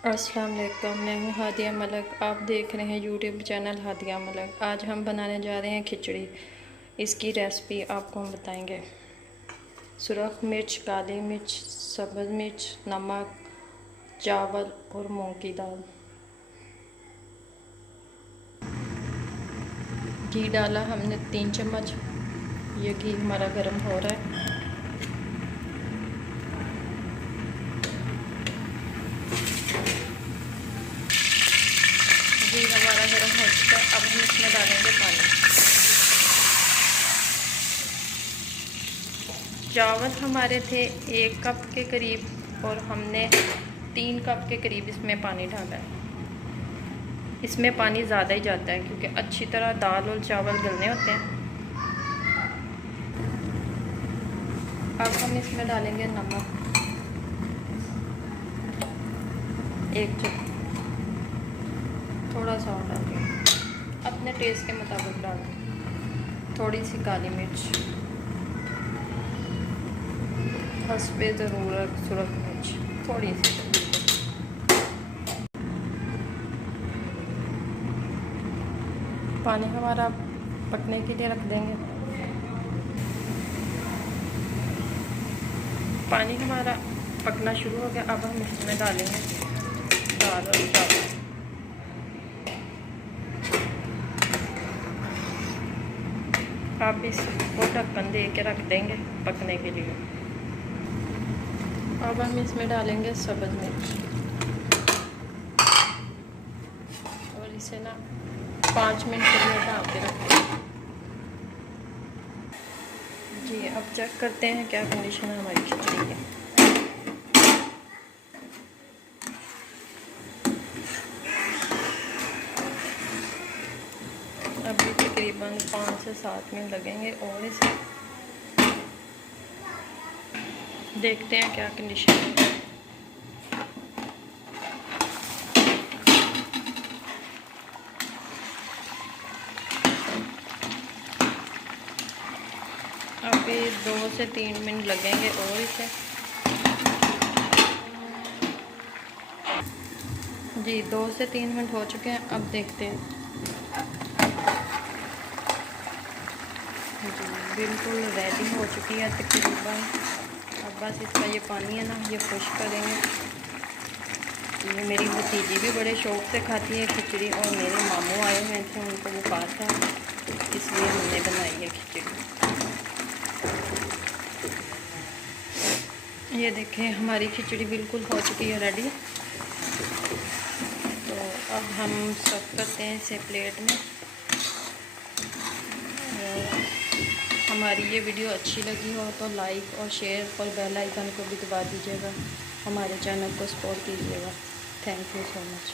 अस्सलाम वालेकुम, मैं हूँ हादिया मलक। आप देख रहे हैं यूट्यूब चैनल हादिया मलक। आज हम बनाने जा रहे हैं खिचड़ी। इसकी रेसिपी आपको हम बताएंगे। सुरख मिर्च, काली मिर्च, सब्ज़ मिर्च, नमक, चावल और मूंग की दाल। घी डाला हमने 3 चम्मच। ये घी हमारा गर्म हो रहा है। घी हमारा गर्म हो चुका है। अब हम इसमें डालेंगे पानी। चावल हमारे थे 1 कप के करीब और हमने 3 कप के करीब इसमें पानी डाला है। इसमें पानी ज़्यादा ही जाता है क्योंकि अच्छी तरह दाल और चावल गलने होते हैं। अब हम इसमें डालेंगे नमक 1 चम्मच, थोड़ा सा और डालेंगे, अपने टेस्ट के मुताबिक डालें। थोड़ी सी काली मिर्च, हस्बे ज़रूरत सुरख मिर्च थोड़ी सी। पानी हमारा पकने के लिए रख देंगे। पानी हमारा पकना शुरू हो गया। अब हम इसमें डालेंगे दाल और चावल। आप इसको ढक्कन दे के रख देंगे पकने के लिए। अब हम इसमें डालेंगे सब्ज़ मिर्च और इसे ना 5 मिनट के लिए ढक के रखें। जी, अब चेक करते हैं क्या कंडीशन है हमारी खिचड़ी की। अभी तकरीबन 5 से 7 मिनट लगेंगे और इसे देखते हैं क्या कंडीशन है। अभी 2 से 3 मिनट लगेंगे और इसे। जी, 2 से 3 मिनट हो चुके हैं। अब देखते हैं। जी, बिल्कुल रेडी हो चुकी है तकरीबन। अब बस इसका ये पानी है ना, ये खुश्क करेंगे। ये मेरी भतीजी भी बड़े शौक़ से खाती है खिचड़ी और मेरे मामू आए हुए थे, उनको बुखार था, इसलिए हमने बनाई है खिचड़ी। ये देखें, हमारी खिचड़ी बिल्कुल हो चुकी है रेडी। तो अब हम सर्व करते हैं इसे प्लेट में। हमारी ये वीडियो अच्छी लगी हो तो लाइक और शेयर और बेल आइकन को भी दबा दीजिएगा। हमारे चैनल को सपोर्ट कीजिएगा। Thank you so much.